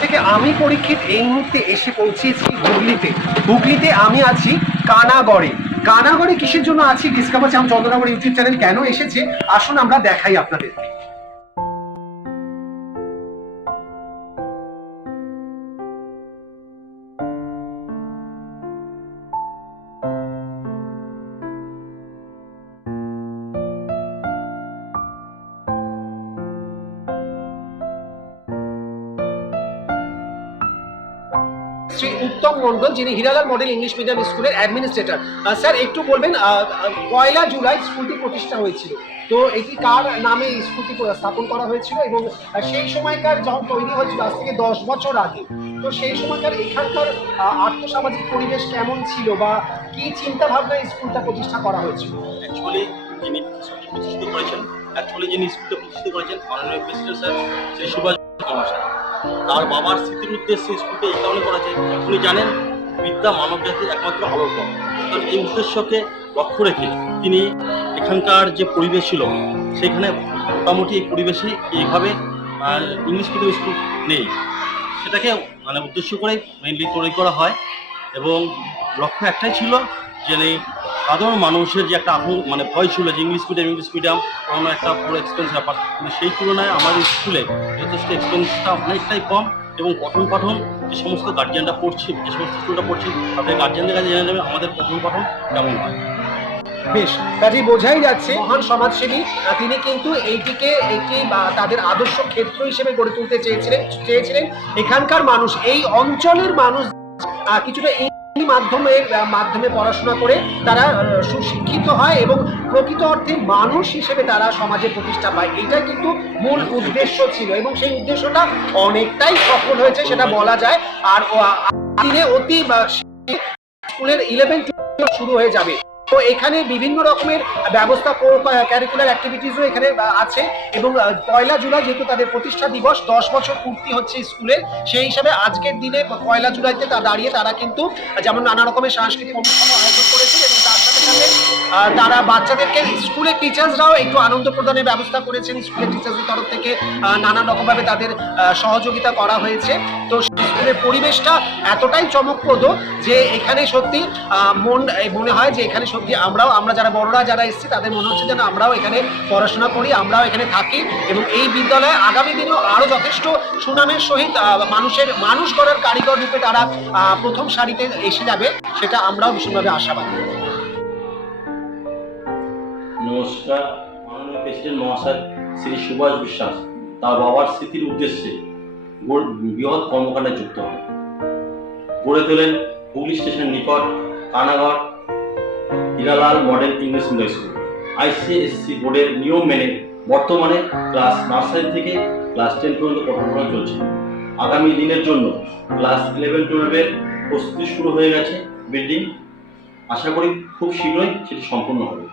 থেকে আমি পরীক্ষিত এই মুহূর্তে এসে পৌঁছেছি হুগলিতে। হুগলিতে আমি আছি কানাগড়ে। কানাগড়ে কিসের জন্য আছি? ডিসকাভার চাম চন্দ্রনগর ইউটিউব চ্যানেল কেন এসেছে? আসুন আমরা দেখাই আপনাদের শ্রী উত্তম মন্ডল যিনি হিরালাল মডেল ইংলিশ মিডিয়াম স্কুলের অ্যাডমিনিস্ট্রেটর। স্যার, একটু বলবেন পয়লা জুলাই স্কুলটি প্রতিষ্ঠা হয়েছিল। তো এটি কার নামে স্কুলটি স্থাপন করা হয়েছিল এবং সেই সময়কার যখন তৈরি হয়েছিল, আজ থেকে দশ বছর আগে, তো সেই সময়কার এখানকার আর্থসামাজিক পরিবেশ কেমন ছিল বা কি চিন্তা ভাবনা স্কুলটা প্রতিষ্ঠা করা হয়েছিল? অ্যাকচুয়ালি যিনি প্রতিষ্ঠিত করেছেন অ্যাকচুয়ালি যিনি স্কুলটা প্রতিষ্ঠিত করেছেন, মাননীয় প্রেসিডেন্ট স্যার, শ্রী সুভাষ মহাশয় তার বাবার স্মৃতির উদ্দেশ্যে স্কুলটা এই কারণে করা যায়। উনি জানেন, বিদ্যা মানব জাতির একমাত্র কারণ এই উদ্দেশ্যকে লক্ষ্য রেখে তিনি এখানকার যে পরিবেশ ছিল, সেখানে মোটামুটি এই পরিবেশে এইভাবে ইংলিশ মিডিয়াম স্কুল নেই। সেটাকে মানে উদ্দেশ্য করে মেইনলি তৈরি করা হয়। এবং লক্ষ্য একটাই ছিল যে সাধারণ মানুষের যে একটা আতঙ্ক মানে ভয় ছিল যে ইংলিশ মিডিয়াম ইংলিশ মিডিয়াম কোনো একটা পুরো এক্সপেন্স ব্যাপার। কিন্তু সেই তুলনায় আমাদের স্কুলে যথেষ্ট এক্সপেন্সটা অনেকটাই কম এবং পঠন পাঠন যে সমস্ত গার্জিয়ানরা পড়ছে যে সমস্ত স্কুলটা পড়ছে তাদের গার্জিয়ানদের কাছে জেনে নেবে আমাদের পঠন পাঠন কেমন হয়। বেশ কাজে বোঝাই যাচ্ছে মহান সমাজসেবী তিনি কিন্তু এইটিকে একটি তাদের আদর্শ ক্ষেত্র হিসেবে গড়ে তুলতে চেয়েছিলেন চেয়েছিলেন। এখানকার মানুষ, এই অঞ্চলের মানুষ কিছুটা এই মাধ্যমে মাধ্যমে পড়াশোনা করে তারা সুশিক্ষিত হয় এবং প্রকৃত অর্থে মানুষ হিসেবে তারা সমাজে প্রতিষ্ঠা পায়। এটা কিন্তু মূল উদ্দেশ্য ছিল এবং সেই উদ্দেশ্যটা অনেকটাই সফল হয়েছে, সেটা বলা যায়। আর অতি স্কুলের ইলেভেন শুরু হয়ে যাবে। তো এখানে বিভিন্ন রকমের ব্যবস্থা ক্যারিকুলার অ্যাক্টিভিটিসও এখানে আছে এবং পয়লা জুলাই যেহেতু তাদের প্রতিষ্ঠা দিবস, দশ বছর পূর্তি হচ্ছে স্কুলের সেই হিসাবে আজকের দিনে পয়লা জুলাইতে তা দাঁড়িয়ে তারা কিন্তু, যেমন নানা রকমের সাংস্কৃতিক অনুষ্ঠান আয়োজন করেছে এবং তার বাচ্চাদেরকে স্কুলের টিচার্সরাও একটু আনন্দ প্রদানের ব্যবস্থা করেছেন। স্কুলের টিচার্সদের তরফ থেকে নানান রকমভাবে তাদের সহযোগিতা করা হয়েছে। তো স্কুলের পরিবেশটা এতটাই চমকপ্রদ যে এখানে সত্যি মন মনে হয় যে এখানে সত্যি আমরাও, আমরা যারা বড়রা যারা এসেছি, তাদের মনে হচ্ছে যেন আমরাও এখানে পড়াশোনা করি, আমরাও এখানে থাকি এবং এই বিদ্যালয়ে আগামী দিনেও আরও যথেষ্ট সুনামের সহিত মানুষের, মানুষ করার কারিগর রূপে তারা প্রথম সারিতে এসে যাবে, সেটা আমরাও ভীষণভাবে আশাবাদী। নমস্কার মাননীয় প্রেসিডেন্ট মহাশয় শ্রী সুভাষ বিশ্বাস। তার বাবার স্মৃতির উদ্দেশ্যে বৃহৎ কর্মকাণ্ডে যুক্ত হন গড়ে তোলেন হুগলি স্টেশন নিকট Kanagarh Hiralal model English medium school. ICSE বোর্ডের নিয়ম মেনে বর্তমানে ক্লাস নার্সারি থেকে ক্লাস টেন পর্যন্ত পঠনপাঠন চলছে। আগামী দিনের জন্য ক্লাস ইলেভেন টুয়েলভের প্রস্তুতি শুরু হয়ে গেছে বিল্ডিং। আশা করি খুব শীঘ্রই সেটি সম্পূর্ণ হবে।